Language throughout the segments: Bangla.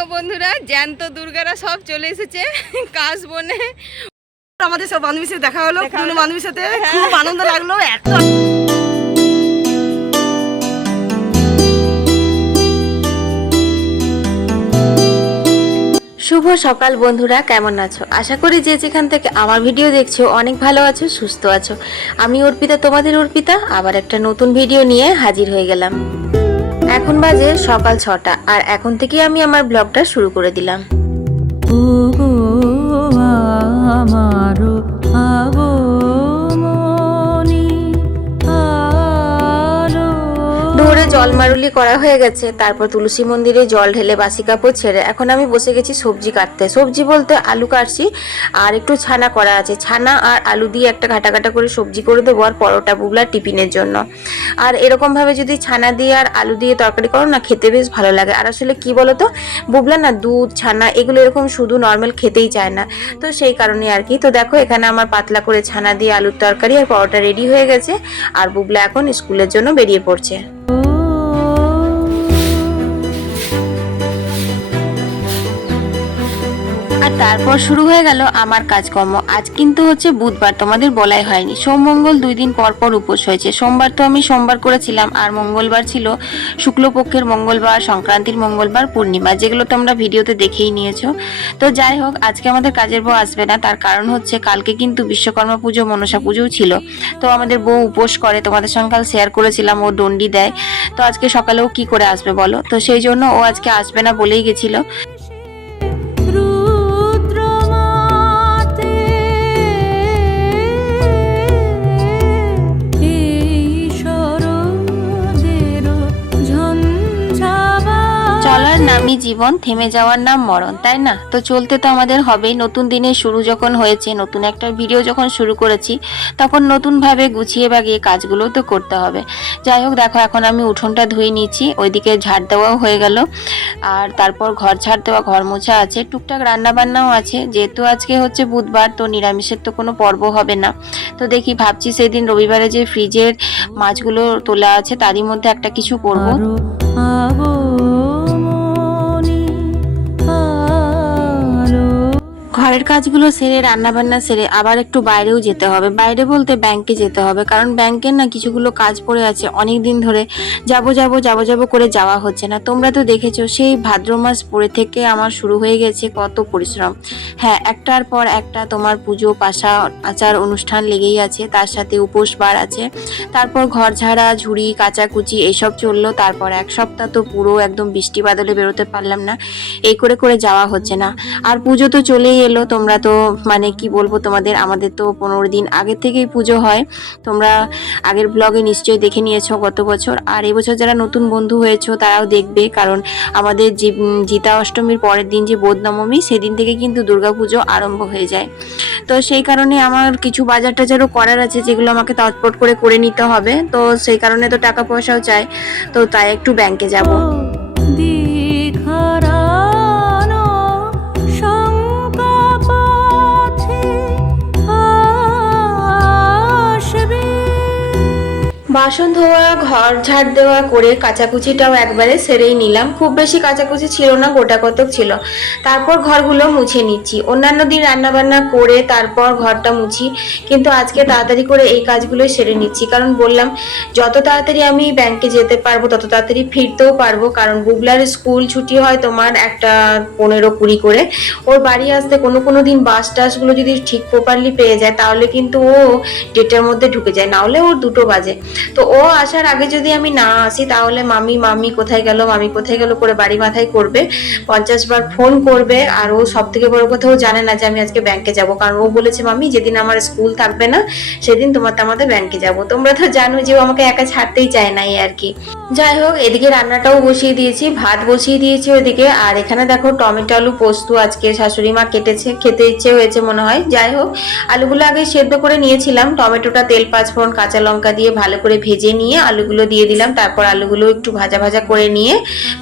দেখো বন্ধুরা জ্যান্ত দুর্গারা সব চলে এসেছে কাশ বনে। আমাদের সব বান্ধবীর সাথে দেখা হলো পুরনো। বান্ধবীর সাথে খুব আনন্দ লাগল এত শুভ সকাল বন্ধুরা কেমন আছো? আশা করি যে যেখান থেকে আমার ভিডিও দেখছ অনেক ভালো আছো সুস্থ আছো। আমি অর্পিতা তোমাদের অর্পিতা। আবার একটা নতুন ভিডিও নিয়ে হাজির হয়ে গেলাম। এখন বাজে সকাল ছটা, আর এখন থেকে আমি আমার ব্লগটা শুরু করে দিলাম। ওগো আমারো আবমনি জল মারুলি করা হয়ে গেছে। তারপর তুলসী মন্দিরে জল ঢেলে বাসি কাপড় ছেড়ে এখন আমি বসে গেছি সবজি কাটতে। সবজি বলতে আলু কাটছি, আর একটু ছানা করা আছে। ছানা আর আলু দিয়ে একটা ঘাটা ঘাটা করে সবজি করে দেবো আর পরোটা বুবলার টিফিনের জন্য। আর এরকম ভাবে যদি ছানা দিয়ে আর আলু দিয়ে তরকারি করো না, খেতে বেশ ভালো লাগে। আর আসলে কি বলতো, বুবলা না, দুধ, ছানা এগুলো এরকম শুধু নর্মাল খেতেই চায় না। তো সেই কারণে আর কি। তো দেখো, এখানে আমার পাতলা করে ছানা দিয়ে আলুর তরকারি আর পরোটা রেডি হয়ে গেছে। আর বুবলা এখন স্কুলের জন্য বেরিয়ে পড়ছে। তারপর শুরু হয়ে গেল আমার কাজকর্ম। আজ কিন্তু হচ্ছে বুধবার, তোমাদের বলাই হয়নি। সোম, মঙ্গল দুই দিন পর পর উপোস হয়েছে। সোমবার তো আমি সোমবার করেছিলাম, আর মঙ্গলবার ছিল শুক্লপক্ষের মঙ্গলবার, সংক্রান্তির মঙ্গলবার, পূর্ণিমা, যেগুলো তোমরা ভিডিওতে দেখেই নিয়েছো। তো যাই হোক, আজকে আমাদের কাজের বউ আসবে না, তার কারণ হচ্ছে কালকে কিন্তু বিশ্বকর্মা পুজো, মনসা পুজোও ছিল। তো আমাদের বউ উপোস করে, তোমাদের সঙ্গে কাল শেয়ার করেছিলাম, ও দণ্ডি দেয়। তো আজকে সকালেও কি করে আসবে বলো? তো সেই জন্য ও আজকে আসবে না বলেই গেছিল। নামই জীবন থেমে যাওয়ার নাম মরণ, তাই না? তো চলতে তো আমাদের হবেই। নতুন দিনের শুরু যখন হয়েছে, নতুন একটা ভিডিও যখন শুরু করেছি, তখন নতুনভাবে গুছিয়ে বাগিয়ে কাজগুলো তো করতে হবে। যাই হোক, দেখো, এখন আমি উঠোনটা ধুয়ে নিচ্ছি ওইদিকে ঝাড় দেওয়াও হয়ে গেল। আর তারপর ঘর ঝাড় দেওয়া, ঘর মোছা আছে, টুকটাক রান্না বান্নাও আছে। যেহেতু আজকে হচ্ছে বুধবার, তো নিরামিষের তো কোনো পর্ব হবে না। তো দেখি, ভাবছি সেদিন রবিবারে যে ফ্রিজের মাছগুলো তোলা আছে, তারই মধ্যে একটা কিছু করব। ঘরের কাজগুলো সেরে রান্না বান্না সেরে আবার একটু বাইরেও যেতে হবে। বাইরে বলতে ব্যাংকে যেতে হবে, কারণ ব্যাংকের না কিছুগুলো কাজ পড়ে আছে। অনেক দিন ধরে যাব যাব যাব যাব করে যাওয়া হচ্ছে না। তোমরা তো দেখেছ, সেই ভাদ্র মাস পরে থেকে আমার শুরু হয়ে গেছে কত পরিশ্রম। হ্যাঁ একটার পর একটা তোমার পুজো, পাশা, আচার অনুষ্ঠান লেগেই আছে। তার সাথে উপোস বার আছে। তারপর ঘর ঝাড়া, ঝুড়ি, কাচাকুচি এইসব চলল। তারপর এক সপ্তাহ তো পুরো একদম বৃষ্টি বাদলে বেরোতে পারলাম না। এই করে করে যাওয়া হচ্ছে না। আর পুজো তো চলেই এলো। তোমরা তো মানে কি বলব তোমাদের, আমাদের তো পনেরো দিন আগে থেকেই পুজো হয়। তোমরা আগের ব্লগে নিশ্চয়ই দেখে নিয়েছো গত বছর। আর এবছর যারা নতুন বন্ধু হয়েছো, তারাও দেখবে, কারণ আমাদের জিতা অষ্টমীর পরের দিন যে বোধ নবমী, সেদিন থেকে কিন্তু দুর্গাপুজো আরম্ভ হয়ে যায়। তো সেই কারণে আমার কিছু বাজার টাজারও করার আছে, যেগুলো আমাকে তৎপট করে করে নিতে হবে। তো সেই কারণে তো টাকা পয়সাও চাই। তো তাই একটু ব্যাংকে যাব। বাসন ধোয়া, ঘর ঝাড় দেওয়া করে কাচাকুচিটাও একবারে সেরেই নিলাম। খুব বেশি কাচাকুচি ছিল না, গোটা কতক ছিল। তারপর ঘরগুলো মুছে নিচ্ছি। অন্যান্য দিন রান্না বান্না করে তারপর ঘরটা মুছি, কিন্তু আজকে তাড়াতাড়ি করে এই কাজগুলো সেরে নিচ্ছি। কারণ বললাম, যত তাড়াতাড়ি আমি ব্যাংকে যেতে পারব, তত তাড়াতাড়ি ফিরতেও পারব। কারণ বুবলার স্কুল ছুটি হয় তোমার একটা পনেরো কুড়ি করে। ওর বাড়ি আসতে কোনো কোনো দিন বাস টাসগুলো যদি ঠিক প্রপারলি পেয়ে যায়, তাহলে কিন্তু ও ডেটের মধ্যে ঢুকে যায়। না হলে ওর দুটো বাজে। তো ও আসার আগে যদি আমি না আসি, তাহলে মামি মামি কোথায় গেল, মামি কোথায় গেল করে বাড়ি মাথায় করবে। পঞ্চাশ বার ফোন করবে আর ও সব থেকে বড় কথা ও জানে না যে আমি আজকে ব্যাংকে যাব। কারণ ও বলেছে, মামি, যেদিন আমার স্কুল থাকবে না, সেদিন তোমার আমাদের ব্যাংকে যাব। তোমরা তো জানো যে ও আমাকে একা ছাড়তেই চায় না এই আর কি। যাই হোক, এদিকে রান্নাটাও বসিয়ে দিয়েছি, ভাত বসিয়ে দিয়েছি ওদিকে। আর এখানে দেখো, টমেটো, আলু পোস্ত আজকে শাশুড়ি মা কেটেছে, খেতে ইচ্ছে হয়েছে মনে হয়। যাই হোক, আলুগুলো আগে সেদ্ধ করে নিয়েছিলাম। টমেটোটা তেল, পাঁচফোড়ন, কাঁচা লঙ্কা দিয়ে ভালো করে ভেজে নিয়ে আলুগুলো দিয়ে দিলাম। তারপর আলুগুলো একটু ভাজা ভাজা করে নিয়ে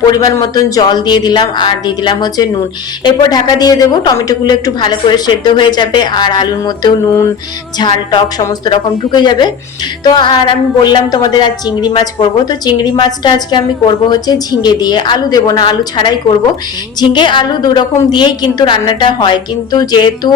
পরিমাণ মতন জল দিয়ে দিলাম আর দিয়ে দিলাম হচ্ছে নুন। এরপর ঢাকা দিয়ে দেবো। টমেটোগুলো একটু ভালো করে সেদ্ধ হয়ে যাবে আর আলুর মধ্যেও নুন, ঝাল, টক সমস্ত রকম ঢুকে যাবে। তো আর আমি বললাম তোমাদের আর চিংড়ি মাছ করব। তো চিংড়ি মাছটা আজকে আমি করব হচ্ছে ঝিঙে দিয়ে। আলু দেবো না, আলু ছাড়াই করব। ঝিঙে, আলু দু রকম দিয়েই কিন্তু রান্নাটা হয়। কিন্তু যেহেতু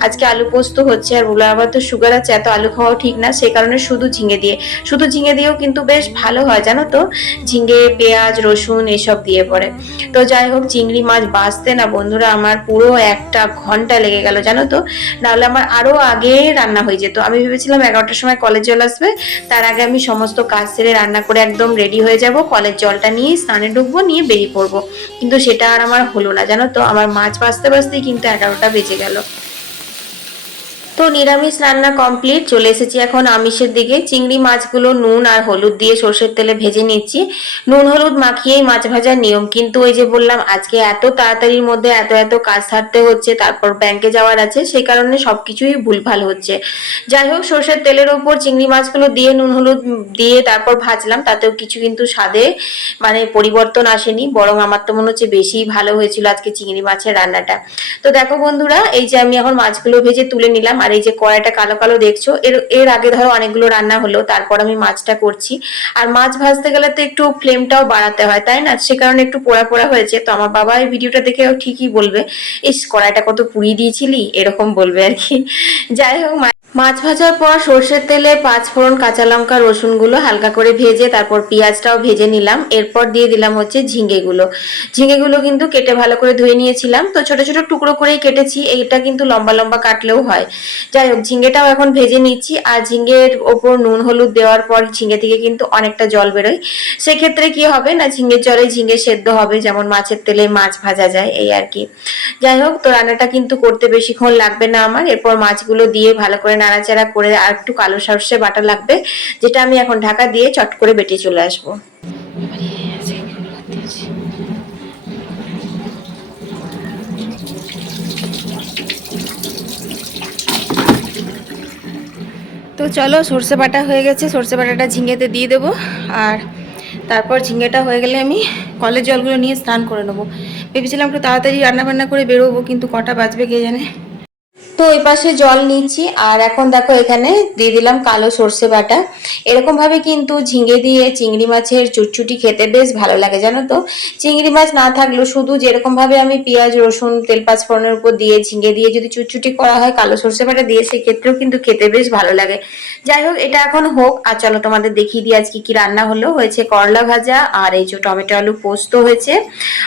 আজকে আলু পোস্ত হচ্ছে আর বলে আবার তো সুগার আছে, এত আলু খাওয়া ঠিক না, সে কারণে শুধু ঝিঙে দিয়ে। শুধু ঝিঙে দিয়েও কিন্তু বেশ ভালো হয়, জানো তো? ঝিঙে, পেঁয়াজ, রসুন এসব দিয়ে পরে তো যাই হোক, চিংড়ি মাছ বাঁচতে না, বন্ধুরা, আমার পুরো একটা ঘণ্টা লেগে গেল, জানো তো? নাহলে আমার আরও আগে রান্না হয়ে যেত। আমি ভেবেছিলাম এগারোটার সময় কলেজ জল আসবে, তার আগে আমি সমস্ত কাজ সেরে রান্না করে একদম রেডি হয়ে যাব, কলের জলটা নিয়ে স্নানে ঢুকবো, নিয়ে বেরিয়ে পড়ব। কিন্তু সেটা আর আমার হলো না, জানো তো? আমার মাছ বাঁচতে বাঁচতেই কিন্তু এগারোটা বেজে গেল। তো নিরামিষ রান্না কমপ্লিট চলে এসেছি এখন আমিষের দিকে। চিংড়ি মাছগুলো নুন আর হলুদ দিয়ে সর্ষের তেলে ভেজে নিচ্ছি। নুন হলুদ মাখিয়েই মাছ ভাজার নিয়ম, কিন্তু ওই যে বললাম, আজকে এত তাড়াতাড়ির মধ্যে এত এত কাজ সারতে হচ্ছে, তারপর ব্যাংকে যাওয়ার আছে সেই কারণে সবকিছুই ভুলভাল হচ্ছে। যাই হোক, সর্ষের তেলের ওপর চিংড়ি মাছগুলো দিয়ে, নুন হলুদ দিয়ে তারপর ভাজলাম, তাতেও কিছু কিন্তু স্বাদে মানে পরিবর্তন আসেনি, বরং আমার তো মনে হচ্ছে বেশি ভালো হয়েছিল আজকে চিংড়ি মাছের রান্নাটা। তো দেখো বন্ধুরা, এই যে আমি এখন মাছগুলো ভেজে তুলে নিলাম আর এই যে কড়াইটা কালো কালো দেখছ, এর এর আগে ধরো অনেকগুলো রান্না হলো, তারপর আমি মাছটা করছি। আর মাছ ভাজতে গেলে তো একটু ফ্লেমটাও বাড়াতে হয়, তাই না? সে কারণে একটু পোড়া পোড়া হয়েছে। তো আমার বাবা এই ভিডিওটা দেখে ঠিকই বলবে, ইস, কড়াইটা কত পুড়িয়ে দিয়েছিলি? এরকম বলবে আর কি। যাই হোক মাছ ভাজার পর সর্ষের তেলে পাঁচ ফোড়ন কাঁচা লঙ্কা, রসুনগুলো হালকা করে ভেজে, তারপর পেঁয়াজটাও ভেজে নিলাম। এরপর দিয়ে দিলাম হচ্ছে ঝিঙেগুলো ঝিঙেগুলো কিন্তু কেটে ভালো করে ধুয়ে নিয়েছিলাম। তো ছোট ছোট টুকরো করেই কেটেছি, এইটা কিন্তু লম্বা লম্বা কাটলেও হয়। যাই হোক ঝিঙেটাও এখন ভেজে নিচ্ছি। আর ঝিঙের ওপর নুন, হলুদ দেওয়ার পর ঝিঙে থেকে কিন্তু অনেকটা জল বেরোয়। সেক্ষেত্রে কি হবে না ঝিঙের জলে ঝিঙে সেদ্ধ হবে, যেমন মাছের তেলে মাছ ভাজা যায়, এই আর কি। যাই হোক, তো রান্নাটা কিন্তু করতে বেশিক্ষণ লাগবে না আমার। এরপর মাছগুলো দিয়ে ভালো করে নাড়াচাড়া করে আর একটু কালো সর্ষে বাটা লাগবে, যেটা আমি এখন ঢাকা দিয়ে চট করে বেটে চলে আসব। তো চলো, সর্ষে বাটা হয়ে গেছে, সর্ষে বাটাটা ঝিঙেতে দিয়ে দেবো। আর তারপর ঝিঙেটা হয়ে গেলে আমি কলের জলগুলো নিয়ে স্নান করে নেব। ভেবেছিলাম একটু তাড়াতাড়ি রান্না বান্না করে বেরোবো, কিন্তু কটা বাজবে কে জানে? ওই পাশে জল নিচ্ছি। আর এখন দেখো, এখানে দিয়ে দিলাম কালো সর্ষে বাটা। এরকম ভাবে কিন্তু ঝিঙে দিয়ে চিংড়ি মাছের চুটচুটি খেতে বেশ ভালো লাগে, জানো তো? চিংড়ি মাছ না থাকলেও শুধু যেরকম ভাবে আমি পেঁয়াজ, রসুন, তেল পাঁচ ফোড়নের উপর দিয়ে ঝিঙে দিয়ে যদি চুটচুটি করা হয়, কালো সর্ষে বাটা দিয়ে, সেক্ষেত্রেও কিন্তু খেতে বেশ ভালো লাগে। যাই হোক, এটা এখন হোক। আর চলো তোমাদের দেখিয়ে দিই আজকে কি রান্না হলো। হয়েছে করলা ভাজা আর এই যে টমেটো আলু পোস্ত হয়েছে।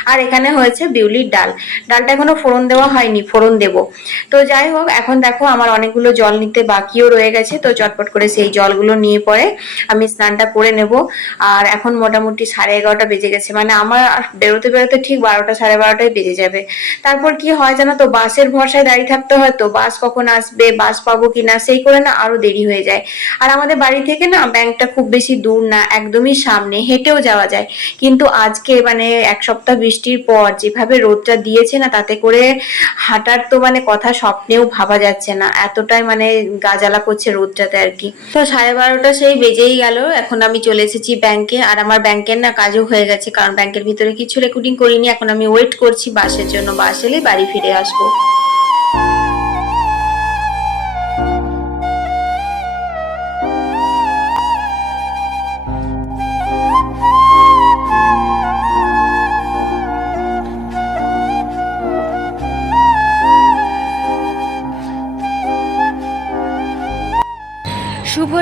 আর এখানে হয়েছে বিউলির ডাল। ডালটা এখনও ফোড়ন দেওয়া হয়নি, ফোড়ন দেবো। তো যাই হোক এখন দেখো আমার অনেকগুলো জল নিতে বাকিও রয়ে গেছে, তো চটপট করে সেই জলগুলো নিয়ে পরে আমি স্নানটা করে নেব। আর এখন মোটামুটি সাড়ে এগারোটা বেজে গেছে মানে আমার বেরোতে বেরোতে ঠিক বারোটা সাড়ে বারোটায় বেজে যাবে। তারপর কি হয় জানো তো, বাসের ভরসায় দাঁড়িয়ে থাকতে হয় তো, বাস কখন আসবে, বাস পাবো কিনা সেই করে না আরও দেরি হয়ে যায়। আর আমাদের বাড়ি থেকে না ব্যাংকটা খুব বেশি দূর না, একদমই সামনে, হেঁটেও যাওয়া যায়। কিন্তু আজকে মানে এক সপ্তাহ বৃষ্টির পর যেভাবে রোদটা দিয়েছে না, তাতে করে হাঁটার তো মানে কথা স্বপ্নেও ভাবা যাচ্ছে না। এতটাই মানে গাজালা করছে রোদটাতে আর কি। তো সাড়ে বারোটা সেই বেজেই গেল। এখন আমি চলে এসেছি ব্যাংকে আর আমার ব্যাংকের না কাজও হয়ে গেছে। কারণ ব্যাংকের ভিতরে কিছু রেকর্ডিং করিনি। এখন আমি ওয়েট করছি বাসের জন্য। বাস এলে বাড়ি ফিরে আসব।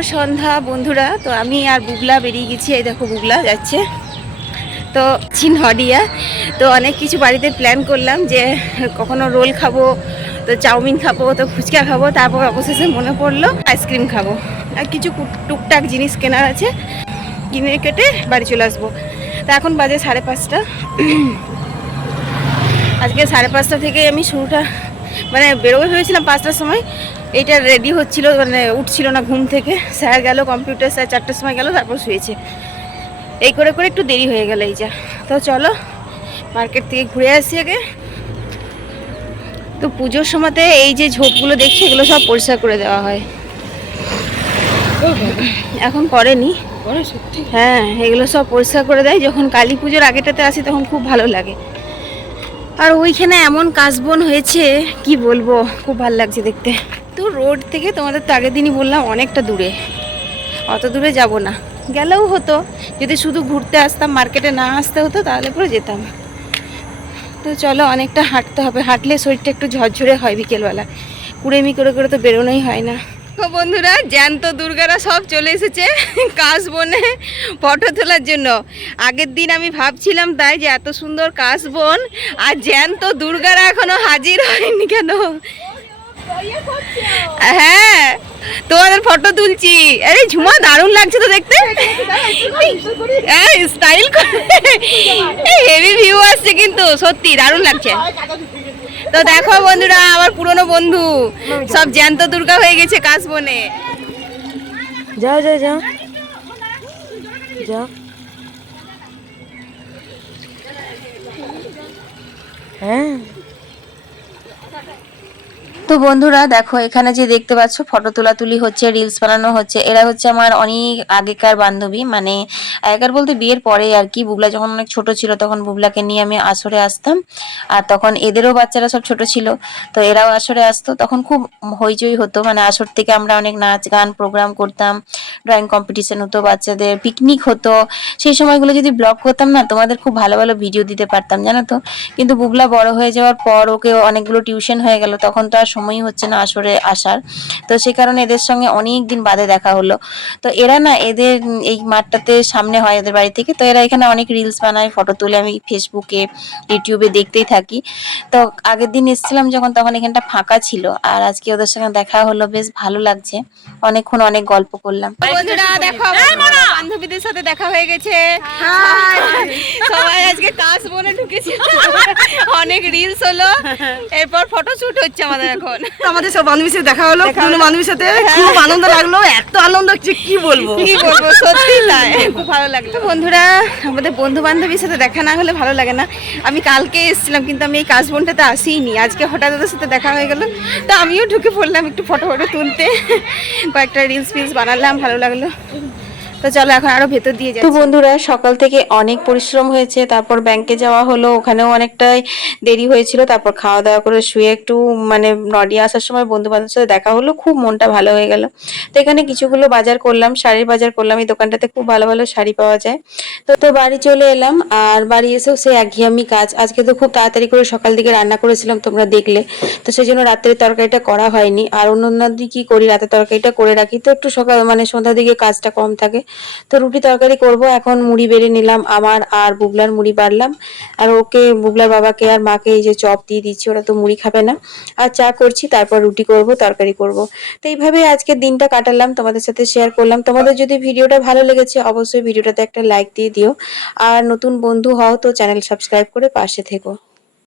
সন্ধ্যা, বন্ধুরা। তো আমি আর বুগলা বেরিয়ে গেছি। এই দেখো বুগলা যাচ্ছে। তো চিন হডিয়া তো অনেক কিছু বাড়িতে প্ল্যান করলাম যে কখনো রোল খাব, তো চাউমিন খাব, তো ফুচকা খাব। তারপর অবশেষে মনে পড়ল আইসক্রিম খাব। আর কিছু টুক- টুকটাক জিনিস কেনার আছে। কিনে কেটে বাড়ি চলে আসব। তো এখন বাজে সাড়ে পাঁচটা। আজকে সাড়ে পাঁচটা থেকে আমি শুরুটা মানে বেরোবে ভেবেছিলাম পাঁচটার সময়। এইটা রেডি হচ্ছিল মানে উঠছিল না ঘুম থেকে। স্যার গেল কম্পিউটার স্যার চারটার সময় গেল তারপর শুয়েছে। এই করে করে একটু দেরি হয়ে গেল এই যা। তো চলো মার্কেট থেকে ঘুরে আসি আগে। তো পুজোর সময়তে এই যে ঝোপগুলো দেখছি এগুলো সব পরিষ্কার করে দেওয়া হয়। এখন করেনি। হ্যাঁ এগুলো সব পরিষ্কার করে দেয়। যখন কালী পুজোর আগেটাতে আসি তখন খুব ভালো লাগে। আর ওইখানে এমন কাশবন হয়েছে কি বলব খুব ভালো লাগছে দেখতে। তো রোড থেকে তোমাদের তো আগের দিনই বললাম অনেকটা দূরে। অত দূরে যাব না। গেলেও হতো। যদি শুধু ঘুরতে আসতাম, মার্কেটে না আসতে হতো, তাহলে পুরো যেতাম। তো চলো, অনেকটা হাঁটতে হবে। হাঁটলে শরীরটা একটু ঝরঝরে হয় বিকেলবেলা। কুড়েমি করে করে তো বেরোনোই হয় না। বন্ধুরা, জ্যান্ত দুর্গারা সব চলে এসেছে কাশবনে ফটো তোলার জন্য। আগের দিন আমি ভাবছিলাম তাই যে এত সুন্দর কাশবন আর জ্যান্ত দুর্গারা এখনও হাজির হয়নি কেন? হ্যাঁ তোমাদের ফটো তুলছি আরে ঝুমা দারুণ লাগছে তো দেখতে স্টাইল হেভি ভিউ আসছে কিন্তু সত্যি দারুণ লাগছে তো দেখো বন্ধুরা আমার পুরনো বন্ধু সব জ্যান্ত দুর্গা হয়ে গেছে কাশবনে যাও যাও যাও যাও হ্যাঁ তো বন্ধুরা, দেখো, এখানে যে দেখতে পাচ্ছ, ফটো তোলাতুলি হচ্ছে রিলস বানানো হচ্ছে। এরা হচ্ছে আমার অনেক আগেকার বান্ধবী মানে আগেকার বলতে বিয়ের পরে আর কি। বুবলা যখন অনেক ছোট ছিল, তখন বুবলাকে নিয়ে আমি আসরে আসতাম। আর তখন এদেরও বাচ্চারা সব ছোট ছিল, তো এরাও আসরে আসতো। তখন খুব হইচই হতো মানে আসর থেকে আমরা অনেক নাচ, গান প্রোগ্রাম করতাম ড্রয়িং কম্পিটিশন হতো বাচ্চাদের পিকনিক হতো। সেই সময়গুলো যদি ব্লগ করতাম না, তোমাদের খুব ভালো ভালো ভিডিও দিতে পারতাম, জানো তো? কিন্তু বুবলা বড় হয়ে যাওয়ার পর ওকে অনেকগুলো টিউশন হয়ে গেল, তখন তো আর সময়ই হচ্ছে না আসরে আসার। তো সেই কারণে এদের সঙ্গে অনেক দিন বাদে দেখা হলো। তো এরা না এদের এই মাঠটাতে সামনে হয় এদের বাড়ি থেকে। তো এরা এখানে অনেক রিলস বানায় ফটো তুলে। আমি ফেসবুকে ইউটিউবে দেখতেই থাকি। তো আগের দিন এসেছিলাম যখন তখন এখানটা ফাঁকা ছিল। আর আজকে ওদের সঙ্গে দেখা হলো বেশ ভালো লাগছে। অনেকক্ষণ অনেক গল্প করলাম। বন্ধুরা দেখো বান্ধবীদের সাথে দেখা হয়ে গেছে। সবাই আজকে কাশ বনে ঢুকেছে। অনেক রিলস হলো। এরপর ফটো হচ্ছে আমাদের এখন। আমাদের সব বান্ধবীর সাথে দেখা হলো পুরনো বান্ধবীর সাথে খুব আনন্দ লাগল এত আনন্দ হচ্ছে কি বলব? কি বলব সত্যি তাই। খুব ভালো লাগল। বন্ধুরা আমাদের বন্ধু বান্ধবীর সাথে দেখা না হলে ভালো লাগে না। আমি কালকে এসেছিলাম কিন্তু আমি এই কাশবনটাতে আসিনি। আজকে হঠাৎ ওদের সাথে দেখা হয়ে গেল। তো আমিও ঢুকে পড়লাম একটু ফটো ফটো তুলতে। কয়েকটা রিলস ফিলস বানালাম ভালো লাগল। তো চলো এখন আরও ভেতর দিয়ে যাই তো বন্ধুরা সকাল থেকে অনেক পরিশ্রম হয়েছে তারপর ব্যাংকে যাওয়া হলো ওখানেও অনেকটাই দেরি হয়েছিল তারপর খাওয়া দাওয়া করে শুয়ে একটু মানে নডিয়া আসার সময় বন্ধু বান্ধবের সাথে দেখা হলো খুব মনটা ভালো হয়ে গেল। তো এখানে কিছুগুলো বাজার করলাম শাড়ির বাজার করলাম এই দোকানটাতে খুব ভালো ভালো শাড়ি পাওয়া যায়। তো তো বাড়ি চলে এলাম আর বাড়ি এসেও সেই একঘেয়ামি কাজ। আজকে তো খুব তাড়াতাড়ি করে সকাল দিকে রান্না করেছিলাম তোমরা দেখলে। তো সেই জন্য রাত্রের তরকারিটা করা হয়নি। আর অন্য অন্য দিন কি করি রাতের তরকারিটা করে রাখি। তো একটু সকাল মানে সন্ধ্যার দিকে কাজটা কম থাকে। তো রুটি তরকারি করব, এখন মুড়ি বেড়ে নিলাম, আমার আর বুবলার মুড়ি বাড়লাম আর ওকে, বুবলার বাবাকে আর মাকে এই যে চপ দিয়ে দিচ্ছি, ওরা তো মুড়ি খাবে না। আর চা করছি, তারপর রুটি করব, তরকারি করব। তো এইভাবে আজকে দিনটা কাটালাম, তোমাদের সাথে শেয়ার করলাম। তোমাদের যদি ভিডিওটা ভালো লেগেছে, অবশ্যই ভিডিওটাতে একটা লাইক দিয়ে দিও। আর নতুন বন্ধু হও তো চ্যানেল সাবস্ক্রাইব করে পাশে থেকো।